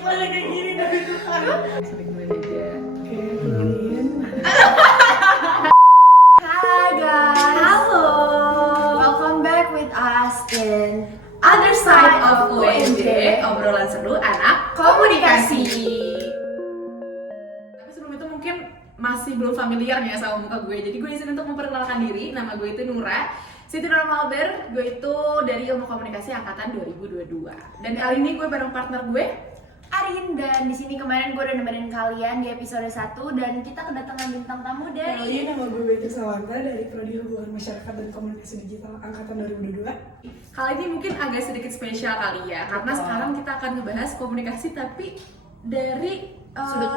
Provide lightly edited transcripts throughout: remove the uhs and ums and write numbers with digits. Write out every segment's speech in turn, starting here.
iklannya kayak gini dari itu kan. Sering main aja. Oke, kenalin. Hi guys! Halo. Welcome back with us in Other Side of UNJ, obrolan seru anak komunikasi. Tapi sebelum itu mungkin masih belum familiar nih ya sama muka gue. Jadi gue di sini untuk memperkenalkan diri. Nama gue itu Nura Siti Normalber. Gue itu dari Ilmu Komunikasi angkatan 2022. Dan kali ini gue bareng partner gue Arin, dan di sini kemarin gue udah nemenin kalian di episode 1 dan kita kedatangan bintang tamu dari Kenalin, nama gue Betty Sawanta dari Prodi Hubungan Masyarakat dan Komunikasi Digital angkatan 2022. Kali ini mungkin agak sedikit spesial kali ya, karena sekarang kita akan ngebahas komunikasi tapi dari Sudut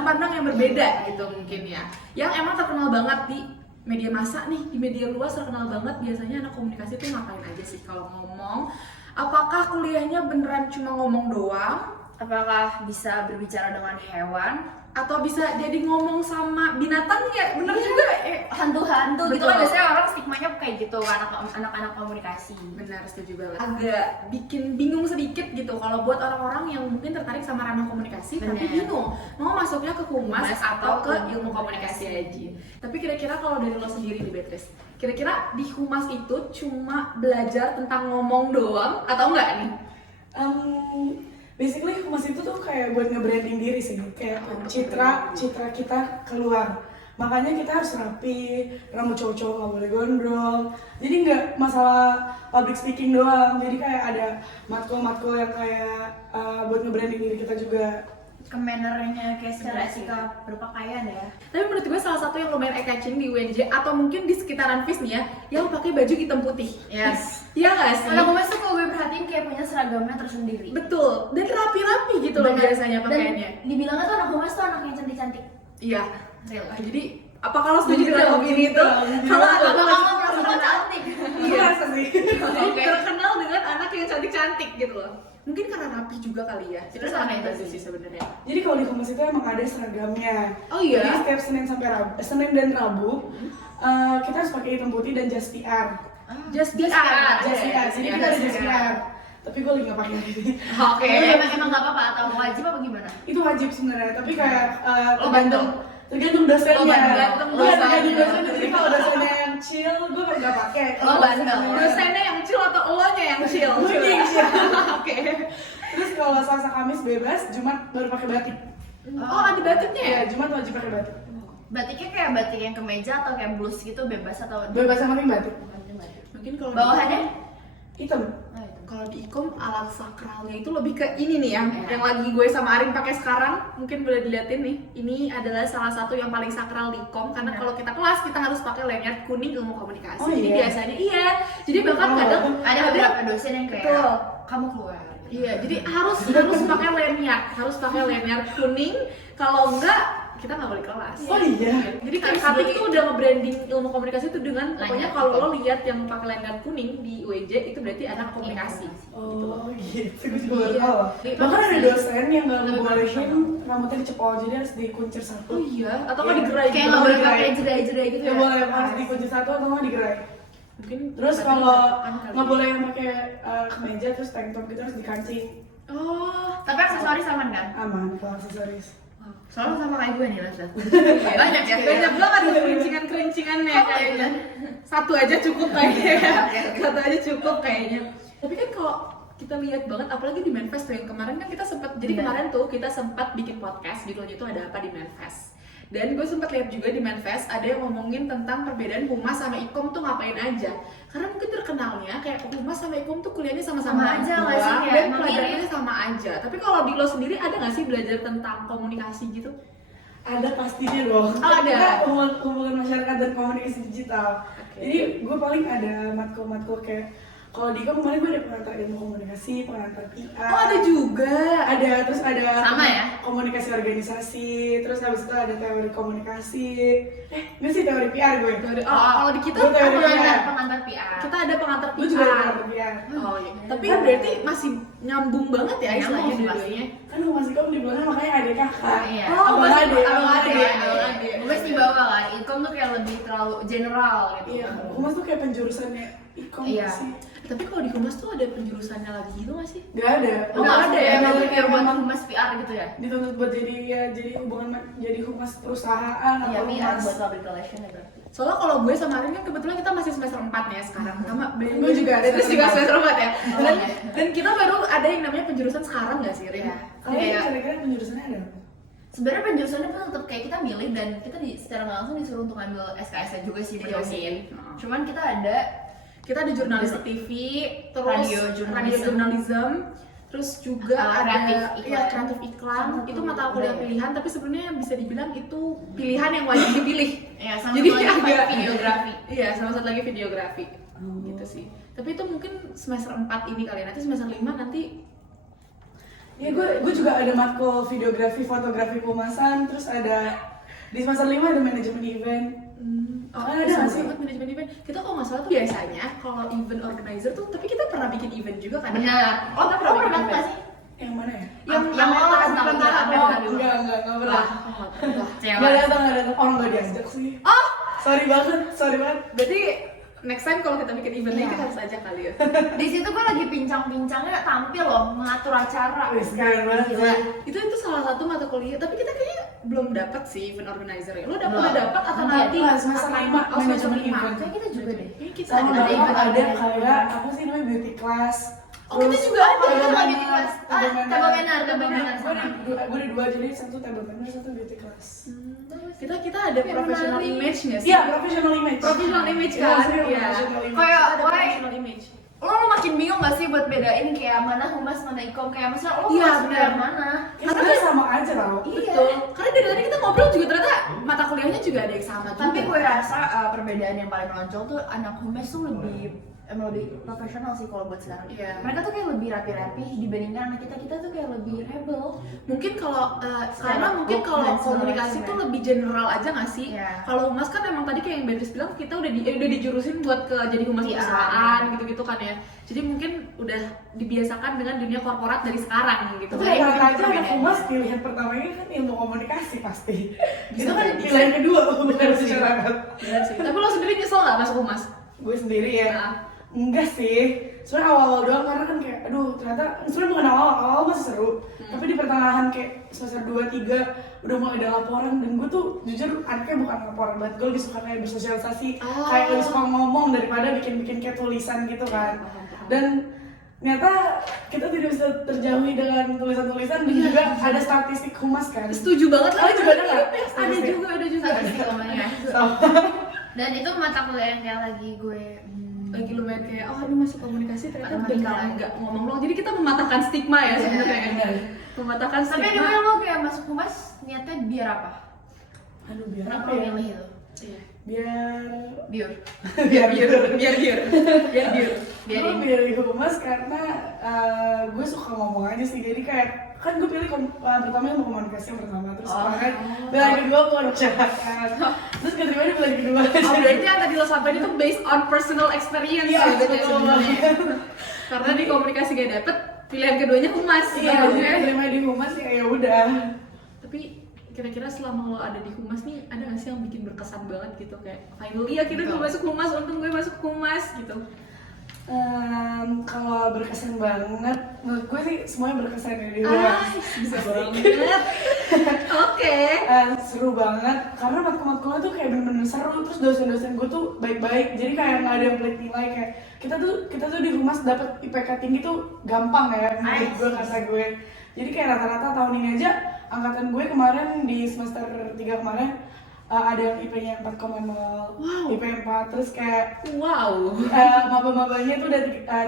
pandang yang berbeda gitu mungkin ya. Yang emang terkenal banget di media massa nih, di media luas terkenal banget biasanya anak komunikasi tuh ngapain aja sih kalau ngomong. Apakah kuliahnya beneran cuma ngomong doang? apakah bisa berbicara dengan hewan, Atau bisa jadi ngomong sama binatang ya? Bener juga hantu-hantu gitu Betul. kan biasanya orang stigmanya kayak gitu anak-anak komunikasi. Benar, setuju banget. Agak bikin bingung sedikit gitu kalau buat orang-orang yang mungkin tertarik sama ranah komunikasi tapi Benar. bingung mau masuknya ke humas Humas atau ke atau ilmu komunikasi aja. Tapi kira-kira kalau dari lo sendiri nih Beatrice, kira-kira di humas itu cuma belajar tentang ngomong doang atau enggak nih? Basically humas itu tuh kayak buat nge-branding diri sih, kayak citra kita keluar. Makanya kita harus rapi, rambut cowok-cowok nggak boleh gondrong. Jadi nggak masalah public speaking doang. Jadi kayak ada matkul-matkul yang kayak buat nge-branding diri kita juga. Kemannernya kayak secara sikap berpakaian ya. Tapi menurut gue salah satu yang lumayan eye-catching di UNJ atau mungkin di sekitaran FIS nih ya, yang pakai baju hitam putih. Yes. Iya nggak sih? Anak humas tuh kalau gue perhatiin kayak punya seragamnya tersendiri. Betul, dan rapi-rapi gitu loh Bener. biasanya pakaiannya. Dan dibilangnya tuh anak humas tuh anak yang cantik-cantik. Iya. Real. Jadi apa kalau setuju dengan opini itu? Kalau anak Kalau humas kamu merasa lo cantik. Itu rasa sih. jadi terkenal dengan anak yang cantik-cantik gitu loh. Mungkin karena rapi juga kali ya. Itu Terus sangat apa itu bagus sih? sih sebenarnya. Jadi kalau di humas itu emang ada seragamnya. Oh iya? Jadi setiap Senin dan Rabu kita harus pakai hitam putih dan jas PR. Just Just PR. Jas PR. Jadi kita ada jas PR. Tapi gue lagi nggak pakai. Oke. Emang nggak apa-apa atau wajib apa gimana? Itu wajib sebenarnya. Tapi kayak Lo tergantung dosennya. tergantung dosennya. Tergantung dosennya. Jadi kalau dosennya yang chill, gue nggak pakai. Lo bandel. Dosennya yang chill atau elonya yang chill? Gue yang chill. Oke. Terus kalau Selasa Kamis bebas, Jumat baru pakai batik. Oh, ada batiknya ya? Iya, Jumat wajib pakai batik. Batiknya kayak batik yang kemeja atau kayak blus gitu bebas atau Bebas sama batik. Mungkin kalau bawahannya? Hitam. kalau di ikom alat sakralnya itu lebih ke ini nih ya, Iya. yang lagi gue sama Arin pakai sekarang, mungkin boleh diliatin nih. Ini adalah salah satu yang paling sakral di ikom karena kalau kita kelas kita harus pakai lanyard kuning ilmu komunikasi. Oh, Jadi iya? biasanya iya. Jadi bahkan Oh. kadang Ada beberapa dosen yang kayak Betul. kamu keluar. Iya, jadi harus pakai lanyard kuning. Kalau enggak kita nggak boleh kelas. Oh iya. Jadi kayak Katik tuh udah nge-branding ilmu komunikasi itu dengan pokoknya Lanyard kalau hitam. lo lihat yang pakai lanyard kuning di UNJ itu berarti anak komunikasi. Oh gitu, gue juga baru Iya. tahu. Iya. Bahkan ada dosen yang nggak Lebih ngebolehin rambutnya dicepol, jadi harus dikuncir satu. Oh iya, atau nggak Iya. digerai Kayak gitu? nggak boleh digerai. pakai jerai-jerai gitu Ya ya. boleh, harus dikuncir satu atau nggak digerai. Mungkin Terus berarti kalau kan kali nggak ya. boleh yang pakai kemeja terus tank top gitu harus dikancing. Oh, Tapi aksesoris aman kan? Aman kalau aksesoris. Soalnya sama kayak gue nih Lasa. banyak ya, banyak banget tuh kerincingannya kayaknya. Satu aja cukup kayaknya. Satu aja cukup kayaknya. Tapi kan kalau kita lihat banget, apalagi di Manfest tuh yang kemarin kan kita sempat, jadi Benar. kemarin tuh kita sempat bikin podcast judulnya itu ada apa di Manfest. Dan gue sempat lihat juga di Manfest ada yang ngomongin tentang perbedaan humas sama ikom tuh ngapain aja. Karena mungkin terkenalnya kayak humas sama ikom tuh kuliahnya sama-sama Sama aja nggak sih, doang, kayak dan emang pelajarannya sama aja. Tapi kalau di lo sendiri ada nggak sih belajar tentang komunikasi gitu? Ada pastinya dong. Oh, ada. Kita hubungan masyarakat dan komunikasi digital. Oke. Jadi gue paling ada matkul-matkul kayak kalau di kemarin gue ada pengantar ilmu komunikasi, pengantar PR. Oh ada juga. Ada, terus ada Sama ya? komunikasi organisasi, terus habis itu ada teori komunikasi. Nggak sih teori PR gue. Kalau di kita Gue teori Pengantar PR. kita ada pengantar Gue juga ada PR. pengantar PR. Oh iya. Tapi berarti masih nyambung banget ya Nyambung istilahnya sih dua-duanya. Kan humas ikom di belakang makanya ada kakak. Iya. Oh, abang masih- adik, abang abang adik. adik. Abang adik. Gue di bawah kan, ikom tuh kayak lebih terlalu general gitu. Iya, humas tuh kayak penjurusannya Ikom Iya. sih. Tapi kalau di humas tuh ada penjurusannya lagi gitu nggak sih? Gak ada. Oh, nggak ada ya? Emang Kayak kayak buat memang humas PR gitu ya? dituntut buat jadi jadi humas perusahaan Iya, atau PR humas. buat public relation ya berarti. Soalnya kalau gue sama Arin kan kebetulan kita masih semester 4 ya sekarang. Sama Gue juga ada Terus juga semester 4 ya. Oh, Dan, iya. dan kita baru ada yang namanya penjurusan sekarang nggak sih, Rin? Iya. Kalian Kayak kira-kira penjurusannya ada apa? sebenarnya penjurusannya pun tetap kayak kita milih dan kita secara nggak langsung disuruh untuk ambil SKS juga sih di Iya Yosin. sih. Cuman kita ada Kita ada jurnalistik TV, terus Radio jurnalism, terus juga ada kreatif iklan. ya, kreatif iklan. Sama Itu tuh, mata kuliah budaya. pilihan, tapi sebenarnya bisa dibilang itu pilihan yang wajib dipilih. ya sama Jadi satu lagi agak- videografi. Iya, sama satu lagi videografi. Oh. Gitu sih. Tapi itu mungkin semester 4 ini kali ya. Nanti semester 5 nanti Ya gue juga ada matkul videografi, fotografi pemasan, terus ada di semester 5 ada manajemen event. oh, Ada seru nggak sih? banget manajemen event. Kita kalau nggak salah tuh biasanya kalau event organizer tuh, tapi kita pernah bikin event juga kan? Benar. Oh, kita Lo pernah bikin pernah event. nggak sih? Yang mana ya? Yang lo Tentara, tentang Tentara. Tentara. Oh, enggak pernah. Cewek. Enggak datang. Orang nggak diajak sih. Oh, Sorry banget. berarti next time kalau kita bikin event Iya. kita harus ajak kali ya. Di situ gue lagi pincang-pincangnya tampil loh, mengatur acara. Wih, keren banget. Gila. itu salah satu mata kuliah, tapi kita kayaknya belum dapat sih event organizer ya. Lo Belum. udah dapat atau Mungkin. nanti? Lah, semester 5 Oh, semester manajemen 5. event. Kayak kita juga deh. Kayaknya kita Sama ada ada event ada organizer. kayak apa sih namanya beauty class. Oh, kita juga ada. Kita table juga manner, beauty class. table manner. Table manner, table manner. Gue ada dua, jadi satu table manner, satu beauty class. Kita ada professional image nggak sih? Iya, professional image. Professional image Iya, kan? serius, Iya. professional image. Kayak, Ada why? professional image. Lo makin bingung gak sih buat bedain kayak mana humas, mana ikom? Kayak misalnya lo Iya, humas benar. bidang mana? Ya, sebenarnya sama aja tau. Iya. Betul. Karena dari tadi kita ngobrol juga ternyata mata kuliahnya juga ada yang sama juga. Tapi gue rasa perbedaan yang paling menonjol tuh anak humas tuh emang lebih profesional sih kalau buat sekarang. Iya. Mereka tuh kayak lebih rapi-rapi dibandingkan anak kita tuh kayak lebih rebel. mungkin kalau karena Secara mungkin book kalau dan komunikasi segala tuh macam, lebih general aja nggak sih? Iya. Kalau humas kan emang tadi kayak yang Beatrice bilang kita udah dijurusin buat ke jadi humas Iya. perusahaan gitu-gitu kan ya. Jadi mungkin udah dibiasakan dengan dunia korporat dari sekarang gitu. Tapi Jadi rata mungkin aja berbeda. anak humas pilihan pertamanya kan ilmu komunikasi pasti. Bisa Itu kan jadi. pilihan kedua bukan Bener sih. masyarakat. Bener sih. Tapi lo sendiri nyesel nggak masuk humas? Gue sendiri ya. Nah. Enggak sih. Sebenarnya awal-awal doang karena kan kayak aduh ternyata sebenarnya bukan awal masih seru. Tapi di pertengahan kayak semester 2 3 udah mulai ada laporan dan gue tuh jujur anaknya bukan laporan banget. Gue lebih suka kayak bersosialisasi, Oh. kayak lebih suka ngomong daripada bikin-bikin kayak tulisan gitu kan. Dan ternyata kita tidak bisa terjauhi dengan tulisan-tulisan dan juga ada statistik humas kan. Setuju banget lah. Kalian juga ada nggak? Ada Statistik? juga, ada juga. Statistik ngomongnya. Sama. Dan itu mata kuliah yang kayak lagi gue Lagi lumayan kayak oh ini masuk komunikasi ternyata Matematika beneran lagi. nggak ngomong doang. Jadi kita mematahkan stigma ya sebenarnya. Iya. Mematahkan Tapi stigma. anyway lo kayak masuk humas niatnya biar apa? Aduh biar Kenapa apa lo ya? milih itu? Iya. Biar Biar biar biar biar gue ini. pilih humas karena gue suka ngomong aja sih, jadi kayak kan gue pilih pertama ilmu komunikasi yang pertama, terus Oh. kan pilihan kedua gue masyarakat, terus kedua di pilihan kedua Oh, berarti yang tadi lo sampaikan itu based on personal experience Iya, ya, berarti betul sebenarnya. banget. Karena di komunikasi gak dapet, pilihan keduanya humas. Iya, sebenarnya. jadi terima di humas ya udah. Tapi kira-kira selama lo ada di humas nih, ada gak sih yang bikin berkesan banget gitu? Kayak finally akhirnya gue masuk humas, untung gue masuk humas gitu. Kalau berkesan banget, menurut gue sih semuanya berkesan ya di humas. Bisa banget. Oke. Seru banget karena matkul-matkulnya tuh kayak bener-bener seru, terus dosen-dosen gue tuh baik-baik, jadi kayak nggak ada yang pelit nilai. Kayak kita tuh di humas dapat IPK tinggi tuh gampang ya menurut gue, kata gue. Jadi kayak rata-rata tahun ini aja angkatan gue kemarin di semester 3 kemarin ada yang IP-nya 4,0, Wow. IP 4, terus kayak Wow. maba-mabanya tuh udah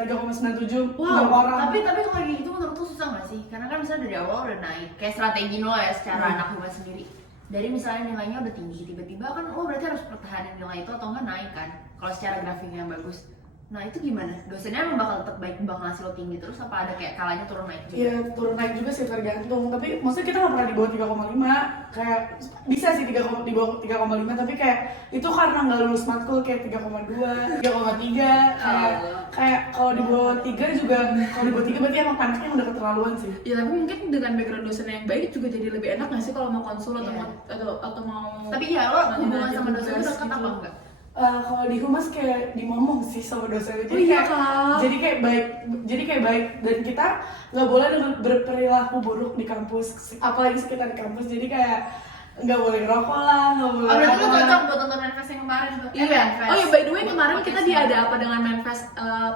3,97 Wow, orang. Tapi kalau kayak gitu menurut lu susah nggak sih? Karena kan misalnya dari awal udah naik, kayak strategi lo ya secara anak humas sendiri. Dari misalnya nilainya udah tinggi, tiba-tiba kan lo berarti harus pertahanin nilai itu atau enggak naik kan? Kalau secara grafiknya bagus. Nah itu gimana? Dosennya emang bakal tetap baik, bakal ngasih lo tinggi terus apa ada kayak kalanya turun naik juga? Iya, turun naik juga sih tergantung. Tapi maksudnya kita nggak pernah di bawah 3,5. Kayak bisa sih di bawah 3,5, tapi kayak itu karena nggak lulus matkul kayak 3,2, 3,3. Kayak kalau di bawah 3 juga, kalau di bawah 3 berarti emang panasnya udah keterlaluan sih. Ya tapi mungkin dengan background dosen yang baik juga jadi lebih enak nggak sih kalau mau konsul atau Iya. mau atau mau Tapi ya lo hubungan nanya-nanya sama dosen tugas itu dekat gitu. apa enggak? Kalau di humas kayak dimomong sih sama dosen. Oh iya, Kak. Jadi kayak baik dan kita nggak boleh berperilaku buruk di kampus, apalagi sekitar di kampus. Jadi kayak nggak boleh ngerokok lah, nggak boleh. Oh, berarti lu cocok buat nonton manifest yang kemarin tuh. Iya. Manifest. Oh ya, by the way kemarin kita di ada apa dengan manifest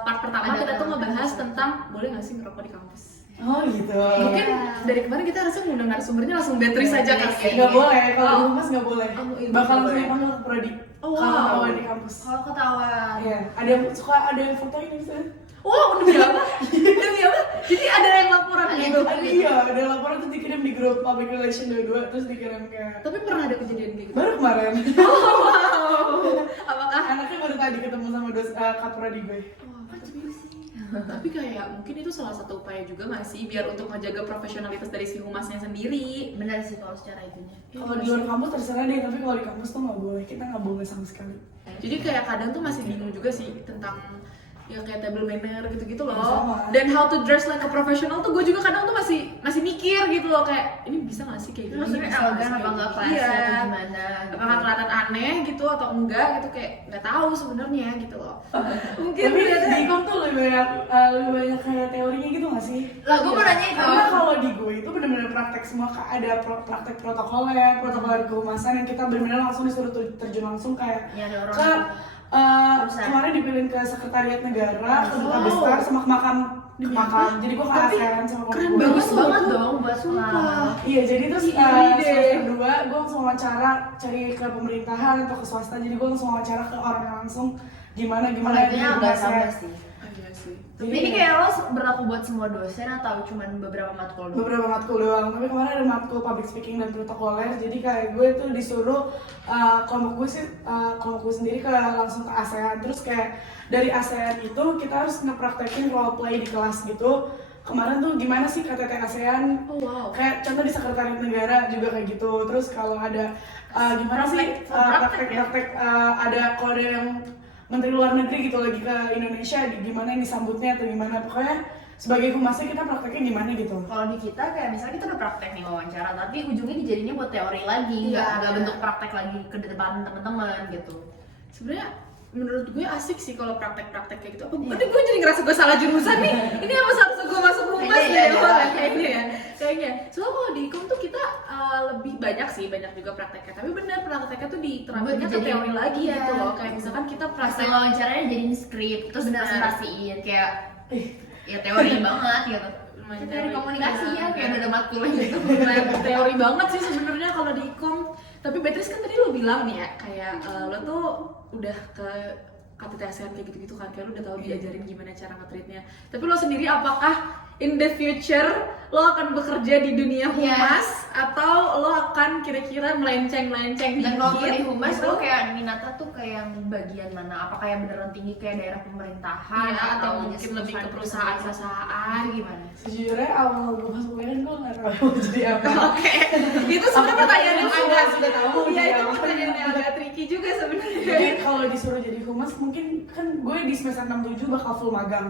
part pertama Ada kita tuh apa? ngebahas tentang boleh nggak sih ngerokok di kampus. Oh gitu. Mungkin dari kemarin kita harusnya ngundang narasumbernya langsung Beatrice saja kan. Nggak boleh, kalau di Oh. humas nggak boleh. Oh, iya, Bakal nggak langsung boleh. dipanggil ke prodi. Oh, wow. Kalau ketahuan di kampus. Kalau ketahuan. Iya, ada yang fotoin misalnya. Wow, demi apa? Demi apa? Jadi ada yang laporan gitu. Iya, ada laporan terus dikirim di grup public relation 22 terus dikirim ke. Tapi pernah ada kejadian kayak gitu. Baru kemarin. Wow. Apakah? Anaknya baru tadi ketemu sama kaprodi gue. Wah, kecil sih. Tapi kayak mungkin itu salah satu upaya juga nggak sih biar untuk menjaga profesionalitas dari si humasnya sendiri. Benar sih kalau secara itunya. Kalau di luar kampus terserah deh, tapi kalau di kampus tuh nggak boleh. Kita nggak boleh sama sekali. Jadi kayak kadang tuh masih bingung juga sih tentang ya kayak table manner gitu-gitu loh. Sama. Dan how to dress like a professional tuh gue juga kadang tuh masih mikir gitu loh kayak ini bisa nggak sih kayak Itu gini? maksudnya Bisa nggak elegan sih apa kayak enggak gini? classy Iya. atau gimana gitu. Apakah kelihatan aneh gitu atau enggak gitu kayak nggak tahu sebenarnya gitu loh. Mungkin Tapi ternyata- di kom tuh lebih banyak kayak teorinya gitu nggak sih? Lah, gue mau nanya itu. Karena kalau di gue itu benar-benar praktek semua, ada praktek protokoler kehumasan yang kita benar-benar langsung disuruh terjun langsung kayak Iya, ada orang ke gitu. Besar. kemarin dipilih ke sekretariat negara, ke duta Wow. besar, sama ke makam. Jadi gue ke Tapi ASEAN sama keren gue. Bagus Bagus banget banget. dong buat Sumpah. Iya, jadi terus Ih, iri deh. semester 2 gue langsung wawancara cari ke pemerintahan atau ke swasta. Jadi gue langsung wawancara ke orang langsung gimana Kalau itunya agak sama sih. Ah, iya sih. Tapi ini kayak lo berlaku buat semua dosen atau cuma beberapa matkul doang? beberapa matkul doang, tapi kemarin ada matkul public speaking dan protokoler. Jadi kayak gue tuh disuruh kelompok gue sendiri langsung ke ASEAN. Terus kayak dari ASEAN itu kita harus ngepraktekin role play di kelas gitu. Kemarin tuh gimana sih KTT ASEAN? Oh wow. Kayak contoh di sekretariat negara juga kayak gitu. Terus kalau ada gimana sih praktek ada kalau ada yang menteri luar negeri gitu lagi ke Indonesia, gimana yang disambutnya atau gimana, pokoknya sebagai humasnya kita prakteknya gimana gitu. Kalau di kita kayak misalnya kita udah praktek nih wawancara, tapi ujungnya dijadinya buat teori lagi, Iya. nggak bentuk praktek lagi ke depan teman-teman gitu. Sebenarnya menurut gue asik sih kalau praktek-praktek kayak gitu. Apa gue jadi ngerasa gue salah jurusan nih? Ini apa seharusnya gue masuk humas Iya, ya? iya. Kayaknya ya. Kayaknya. Soalnya kalau di ikom tuh kita lebih banyak juga prakteknya. Tapi benar prakteknya tuh diterapinnya ke Jadi- teori lagi iya. gitu loh. Kayak misalkan kita Pas praktek wawancaranya jadiin skrip, terus Benar. presentasiin kayak Eh, ya teori banget gitu. Lumayan Teori teori. komunikasi Iya. ya, kayak udah ada matkulnya gitu. teori banget sih sebenarnya kalau di ikom. Tapi Beatrice kan tadi lo bilang nih ya, kayak lo tuh udah ke KTT ASEAN kayak gitu-gitu kan, kayak lo udah tahu diajarin gimana cara nge-treatnya. Tapi lo sendiri apakah in the future lo akan bekerja di dunia humas atau lo akan kira-kira melenceng Dan kalau dikit di humas gitu? lo kayak minatnya tuh kayak yang bagian mana? Apakah yang beneran tinggi kayak daerah pemerintahan Iya, atau hanya mungkin lebih ke perusahaan-perusahaan Itu gimana? sejujurnya awal gue masuk UIN gue nggak tahu mau jadi apa. Oke, itu sebenarnya pertanyaan yang Sudah tahu mau Iya, jadi itu apa. pertanyaan yang agak tricky juga sebenarnya. Jadi kalau disuruh jadi humas mungkin kan gue di semester 6-7 bakal full magang.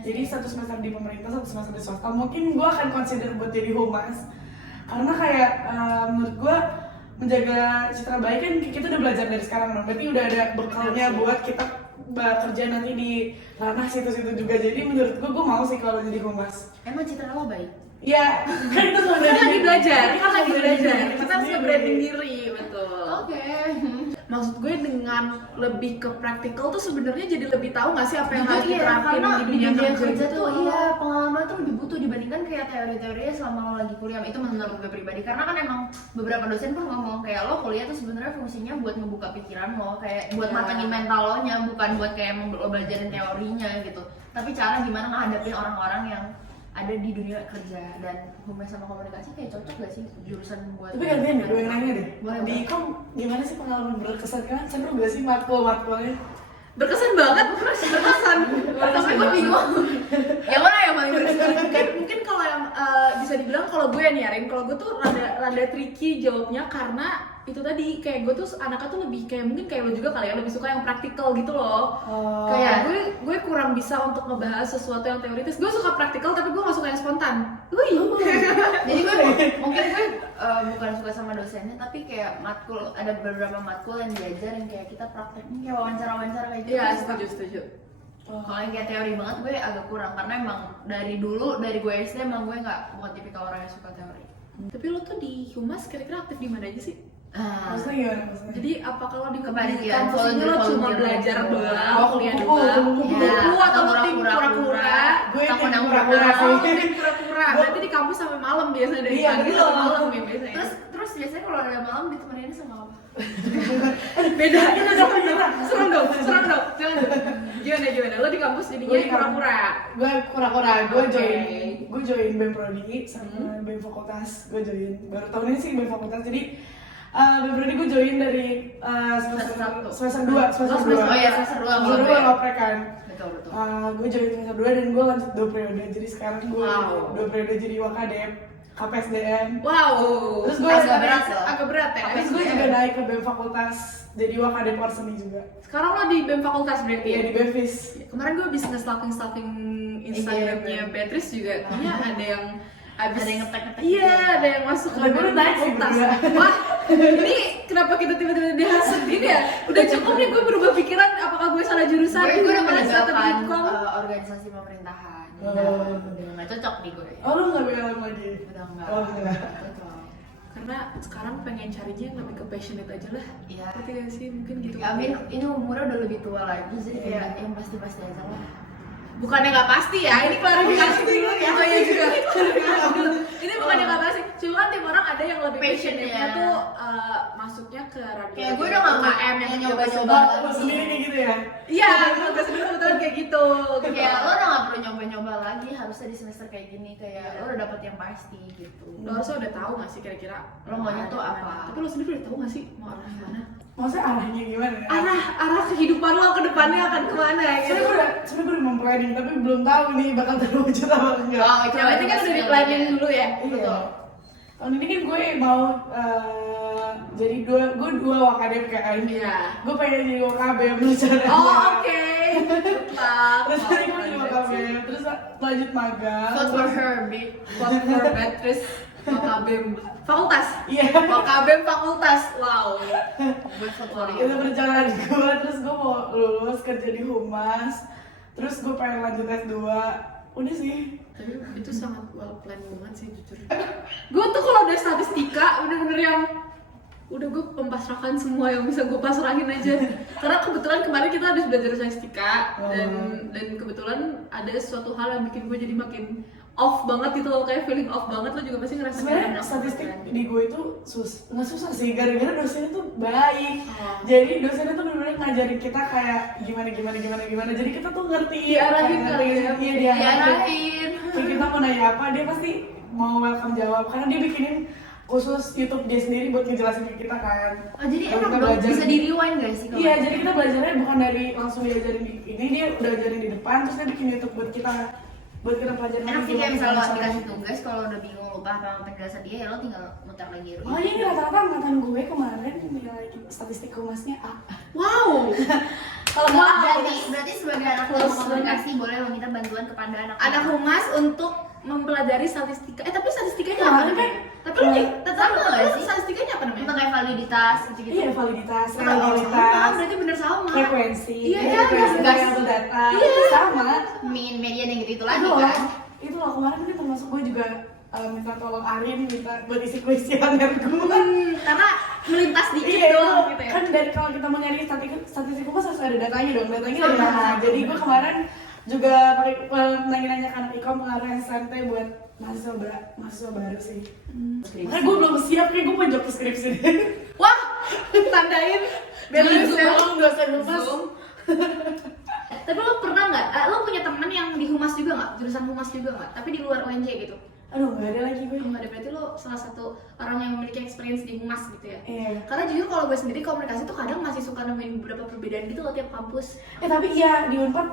Jadi satu semester di pemerintah, satu semester di swasta. Mungkin gue akan consider buat jadi humas. Karena kayak menurut gue menjaga citra baik kan kita udah belajar dari sekarang. Berarti udah ada bekalnya buat kita bekerja nanti di ranah situ-situ juga. Jadi menurut gue mau sih kalau jadi humas. Emang citra lo baik? Ya, kan kita Kan lagi belajar, Kita kita harus nge-branding diri, betul. Oke. Maksud gue dengan lebih ke praktikal tuh sebenarnya jadi lebih tahu nggak sih apa yang harus Iya, diterapin karena di dunia kerja kerja gitu. tuh iya pengalaman tuh lebih butuh dibandingkan kayak teori-teorinya selama lo lagi kuliah. Itu menurut gue pribadi karena kan emang beberapa dosen pun ngomong kayak lo kuliah tuh sebenarnya fungsinya buat ngebuka pikiran lo, kayak buat Iya. matangin mental lo nya, bukan buat kayak emang lo belajarin teorinya gitu. Tapi cara gimana ngadepin orang-orang yang ada di dunia kerja. Dan humas sama komunikasi kayak cocok gak sih jurusan buat Tapi gantian deh, gue yang nanya deh. Boleh, Di boleh. ikom gimana sih pengalaman berkesan kan? Seru gak sih matkulnya? Berkesan banget, berkesan. Tapi gue bingung yang mana yang paling berkesan? Mungkin kalau yang bisa dibilang kalau gue nih Arin, kalau gue tuh rada tricky jawabnya karena itu tadi kayak gue tuh anaknya tuh lebih kayak mungkin kayak lo juga kali ya lebih suka yang praktikal gitu loh. Oh. Kayak gue kurang bisa untuk ngebahas sesuatu yang teoritis. Gue suka praktikal tapi gue gak suka yang spontan. Wih. Jadi gue mungkin gue bukan suka sama dosennya, tapi kayak matkul, ada beberapa matkul yang diajar yang kayak kita prakteknya kayak wawancara kayak gitu. Iya, Gue suka. setuju. Kalau yang kayak teori banget gue agak kurang, karena emang dari dulu, dari gue SD emang gue bukan tipikal orang yang suka teori. Tapi lo tuh di Humas kira-kira aktif di mana aja sih? Maksudnya gimana maksudnya? Jadi apa kalau di Kepanitiaan, kampus ini lo cuma volunteer belajar gitu. doang, kuliah Oh, doang, iya. lu atau lo tim Pura-pura. pura-pura? Gue Takut tim yang pura-pura pura-pura. Oh, sih. tim pura-pura. Berarti di kampus sampai malam biasanya dari Iya, pagi betul. sampai malam ya biasanya. Terus biasanya kalau ada malam ditemenin sama apa? Beda serem dong jangan dong. Gimana lo di kampus jadinya Gue di pura-pura. Gue pura-pura, gue Oke. join BEM Prodi sama BEM Fakultas. Gue join baru tahun ini sih BEM Fakultas. Jadi BEM Prodi gue join dari semester 2 Oh iya, semester 2 ngoprek kan. Betul. Gue join semester 2 dan gue lanjut 2 periode. Jadi sekarang gue Wow. 2 periode jadi Wakadep, KPSDM. Wow. Terus gue agak berat ya. terus gue juga naik ke BEM Fakultas jadi Wakadep Seni juga. Sekarang lo di BEM Fakultas berarti Iya ya? di BEMFIS. Kemarin gue habis nge-stalking Instagramnya Beatrice juga, kayaknya ada yang abis Ada yang ngetek-ngetek iya gitu. ada yang masuk ke Ada gue udah naik sih fakultas. berdua. Wah ini kenapa kita tiba-tiba dihasut gini ya, udah cukup nih gue berubah pikiran apakah gue salah jurusan Gue udah Humas atau meninggalkan Bitkom. organisasi pemerintahan. Oh. Udah nggak cocok di gue. Oh lu nggak BLM lagi? Udah nggak. Oh enggak. Cocok. Karena sekarang pengen carinya yang lebih ke passionate aja lah. Iya. Ngerti gak sih mungkin gitu. Amin, ini umurnya udah lebih tua lagi, jadi kayak yang pasti-pasti aja lah. Bukannya nggak pasti ya, ini klarifikasi dulu ya. Oh iya juga. Ini bukannya nggak pasti, cuma kan tiap orang ada yang lebih Passionnya. passionate-nya tuh masuknya ke radio. Kayak gue udah nggak UKM yang nyoba-nyoba. Lu sendiri kayak gitu ya? Iya, gue sendiri kebetulan kayak gitu. Kayak lo udah nggak perlu nyoba-nyoba lagi, harusnya di semester kayak gini kayak lo udah dapet yang pasti gitu. Lo harusnya udah tahu nggak sih kira-kira Lo maunya tuh arahnya apa? kemana? Tapi lo sendiri udah tahu nggak sih mau arahnya kemana? Maksudnya arahnya gimana? Arah kehidupan lo ke depannya akan kemana gitu? Sebenernya gue udah memplanning tapi belum tahu nih bakal terwujud apa enggak. Oh, Yang penting kan udah di planning dulu ya. Iya. Tahun ini kan gue mau jadi gue dua Wakadep kan. Iya. Gue pengen jadi WKB rencananya. Oh oke. Tetap. Terus tadi gue jadi WKB, terus lanjut magang. Vote for her, bitch. Vote for Beatrice Wakabem Fakultas. Iya. Wakabem Fakultas. Wow. Gue vote for you. Itu perjalanan gue, terus gue mau lulus kerja di Humas. Terus gue pengen lanjut S2. Udah sih. Tapi itu sangat well planned banget sih jujur. Gue tuh kalau udah statistika bener-bener yang udah gue pempasrahan semua yang bisa gue pasrahin aja. Karena kebetulan kemarin kita habis belajar statistika dan kebetulan ada suatu hal yang bikin gue jadi makin off banget gitu loh, kayak feeling off banget. Lo juga pasti ngerasa Sebenarnya statistik di gue itu nggak susah sih, gara-gara dosennya tuh baik. Jadi dosennya tuh benar-benar ngajarin kita kayak gimana. Jadi kita tuh ngerti. Diarahin kayak kali ya. Iya diarahin. Diarahin. Kayak kita mau nanya apa, dia pasti mau welcome jawab. Karena dia bikinin khusus YouTube dia sendiri buat ngejelasin ke kita kan. Oh jadi Kalau enak kita dong, belajar bisa di rewind gak sih? Iya, jadi kita belajarnya bukan dari langsung diajarin di ini, dia udah ajarin di depan, terus dia bikin YouTube buat kita pelajaran. Enak sih, kayak gimana misalnya lo caranya. dikasih tugas, kalau udah bingung lupa apa penjelasan dia, ya lo tinggal muter lagi. Oh iya, ini rata-rata angkatan gue kemarin nilai statistik humasnya A. wow. Kalau Nah, nggak berarti sebagai anak ilmu komunikasi boleh meminta bantuan kepada Anak humas untuk mempelajari statistika. Tapi statistikanya Kemarin apa kan? namanya? Tapi lo Tetap nggak sih? statistikanya apa namanya? tentang kayak validitas gitu-gitu. iya, validitas, Oh, reliabilitas, berarti bener sama. frekuensi, Iya, frekuensi gas. variable data, Iya. itu sama. Media yang gitu-gitu Itu lagi loh, kan. itu loh kemarin kan termasuk gue juga minta tolong Arin, minta buat isi kuesioner gue. Karena melintas dikit Iya, doang gitu ya. kan dari kalau kita mau nyari statistik humas harus ada datanya dong, datanya dari mana. Jadi gue kemarin juga pakai nanya-nanya ke anak ikom pengaruh SMT buat mahasiswa baru sih. Karena gue belum siap, kayak gue mau job skripsi deh. Wah, tandain Jadi Zoom ya. dosen humas. Zoom. Tapi lo pernah nggak? Lo punya temen yang di humas juga nggak? Jurusan humas juga nggak? Tapi di luar UNJ gitu? Aduh, gak ada lagi gue. Nggak ada, berarti lo salah satu orang yang memiliki experience di humas gitu ya? Iya. Karena jujur kalau gue sendiri komunikasi tuh kadang masih suka nemuin beberapa perbedaan gitu loh tiap kampus. Tapi iya di Unpad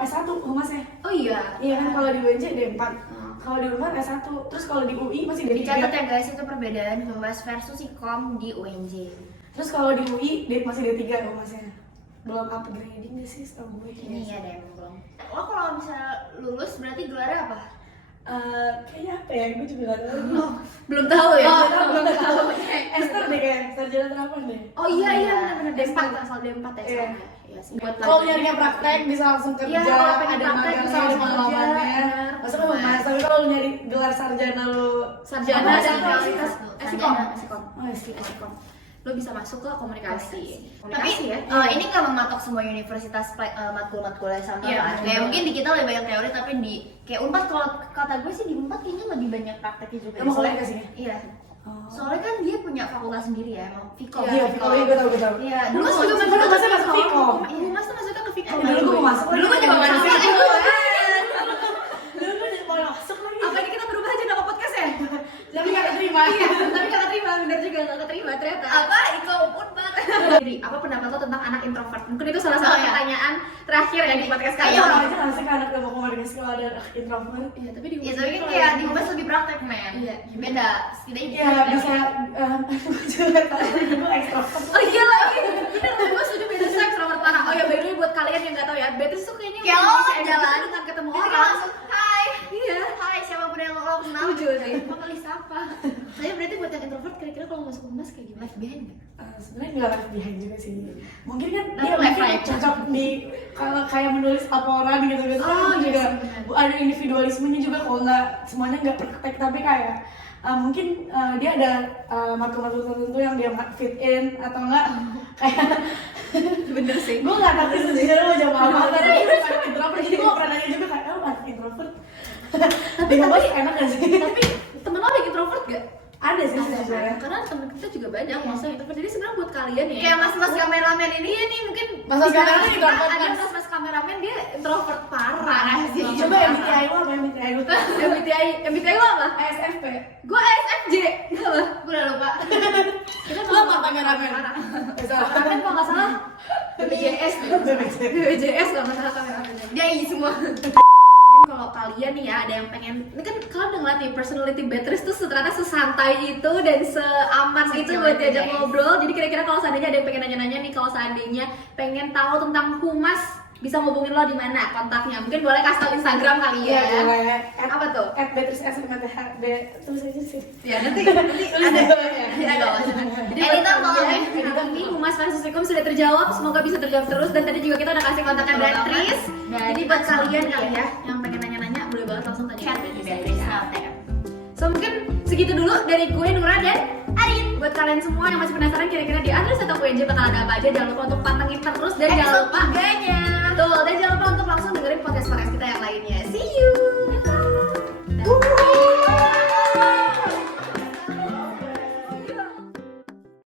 S1 humasnya. Oh iya? Iya kan kalau di UNJ D4. Hmm. Kalau di Unpad S1. Terus kalau di UI masih D3. Dicatat ya guys, itu perbedaan humas versus ikom di UNJ. Terus kalau di UI masih D3 humasnya. Belum upgrading deh sih setahu gue. Ini ya deh belum. Lo kalau misalnya lulus berarti gelarnya apa? Kayaknya apa ya? Gue juga gak tahu. Belum tahu ya? Belum tahu. Esther deh kayak sarjana terapan deh. Oh iya benar-benar D4 asal D4 ya. Iya. Iya sih. Buat Kalau nyarinya praktek bisa langsung kerja, Iya, kalau pengen ada praktek magangnya, bisa ada langsung kerja, pengalamannya. benar. Masa kan mas, tapi kalau lu nyari gelar sarjana lu sarjana apa, dan sarjana kualitas sih? Esikom. Oh, Esikom. Lo bisa masuk ke komunikasi. Tapi Komunikasi ya. ini nggak mematok semua universitas matkul-matkulnya sama Iya, kan. Kayak mungkin di kita lebih banyak teori, tapi di kayak Unpad, kalau kata gue sih di Unpad kayaknya lebih banyak prakteknya juga. Emang Soalnya- komunikasinya? Iya. Oh. Soalnya kan dia punya fakultas sendiri ya, emang Vkom. Iya, Vkom, iya gue tahu. Iya, Dulu dulu juga dulu masih masuk Vkom. Mas tuh masuknya ke Vkom. Dulu gue mau masuk. Dulu gue juga masuk. Dulu gue mau masuk lagi. Apa ini kita berubah aja nama podcast ya? Tapi gak keterima. Iya, tapi gak keterima, bener juga gak keterima ternyata. Apa? Ikom Unpad. Jadi, apa pendapat lo tentang anak introvert? Mungkin itu salah satu Oh, iya. pertanyaan terakhir ya di podcast kali Iya, ini. orang aja gak sih anak ilmu komunikasi kalau ada anak introvert. Iya, tapi di Iya, tapi kan kayak di Unpad lebih praktek, men. Iya. Beda. Setidaknya Iya, bisa. Gue juga tahu gue ekstrovert. Oh iya lagi, bener gue setuju beda seks extrovert parah. Oh ya, by the way buat kalian yang gak tahu ya, Betis tuh kayaknya Kayak lo bisa enak jalan. gitu dengan ketemu Kita orang. langsung, hai. Iya. Hai, siapapun yang lo kenal. Setuju sih. Apa kali siapa? Saya berarti buat yang introvert kira-kira kalau masuk UNAS kayak gimana? Left behind nggak? Sebenarnya nggak left behind juga sih. Mungkin kan Left dia right, mungkin right. cocok di kalau kayak menulis laporan gitu-gitu Oh, kan iya juga sih, ada individualismenya juga kalau nggak semuanya nggak praktek tapi kayak mungkin dia ada matkul-matkul tertentu yang dia fit in atau enggak kayak Bener sih. gue nggak tahu sih sebenarnya mau jawab apa karena dia bukan introvert jadi gue nggak pernah nanya juga kayak anak introvert tapi enak gak sih Tapi temen lo ada yang introvert gak? ada sih Ada, sebenarnya karena temen kita juga banyak masa introvert. Jadi sebenarnya buat kalian ya. Kayak mas-mas kameramen ini ya nih mungkin Mas-mas kameramen kita introvert, ada Mas. mas kameramen dia introvert parah. Parah sih. coba MBTI lo apa MBTI lo MBTI lo apa? ISFP Gue ISFJ. Gue apa? gue udah lupa. Kita Lo apa kameramen? Kameramen kalau nggak salah BPJS. BPJS kalau nggak salah kameramen. Dia ini semua. Mungkin kalau kalian nih ya ada yang pengen, ini kan kalian udah ngeliat nih personality Beatrice tuh ternyata sesantai itu dan seaman itu buat diajak ngobrol. Jadi kira-kira kalau seandainya ada yang pengen nanya-nanya nih, kalau seandainya pengen tahu tentang humas, bisa ngubungin lo di mana kontaknya? Mungkin boleh kasih tau Instagram kali ya. Iya boleh. Apa tuh? @beatrice_smthb terus aja sih. Ya nanti Ada. ya nggak apa-apa. Jadi Editor buat tolong kalian, ya. editor nih Humas versus Hukum sudah terjawab, semoga bisa terjawab terus. Dan tadi juga kita udah kasih kontaknya Betul Beatrice. banget. Dan Jadi buat langsung kalian aja. kali ya yang pengen nanya-nanya boleh banget langsung tanya Chat ke di Beatrice. Beatrice. So mungkin segitu dulu dari gue Nura dan Arin. Buat kalian semua yang masih penasaran kira-kira di Adres atau UNJ bakal ada apa aja, jangan lupa untuk pantengin terus dan jangan lupa Episode 3-nya. Betul, dan jangan